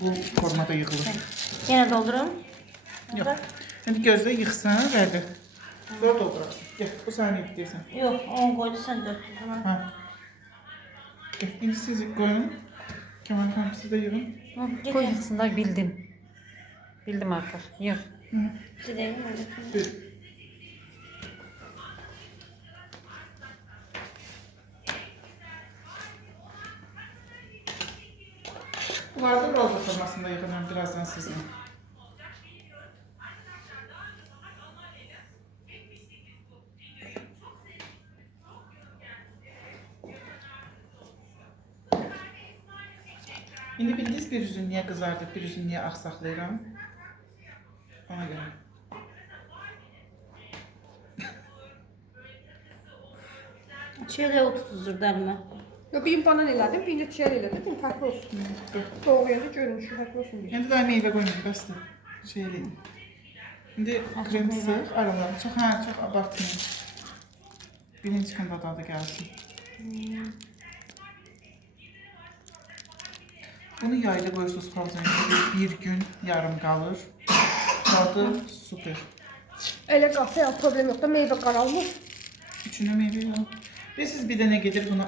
Bu formada yığılır. Yine doldurum. Yox. Şimdi gözlə yıxsan, verdi. Sonra doldurarsın. Gel, bu saniye deyirsən. Yok, 10 koydu sen 400'ünü. Ha. Gel, indi siz koyun. Kemal xanım, siz də yığın. Koy yıksınlar, bildim. Bildim artık. Yık. Gideyim öyle. Buyur. Bunları da roza formasında yıkacağım birazdan sizin. İndi bildiniz bir üzün niye kızardı, bir üzün niye aksaklayıram? Ona göre. Çiğde otuzdur derme. Yo, birini banan elədim, birini çiyər elədim. Birini fərqli olsun. Doğrayanda görünüşü fərqli olsun diye. Şimdi daha meyve koymayın, bəsdir. Şey eləyin. Şimdi krem sıx, aralarını çox, çox abartmayın. Birinci kanda dadı gəlsin. Bunu yayda qoyursunuz xalçanı, bir gün yarım qalır. Dadı super. Elə qalsa ya, problem yox da meyvə qaralmır. Üçünə meyve yox. Ve siz bir dənə gedir bunu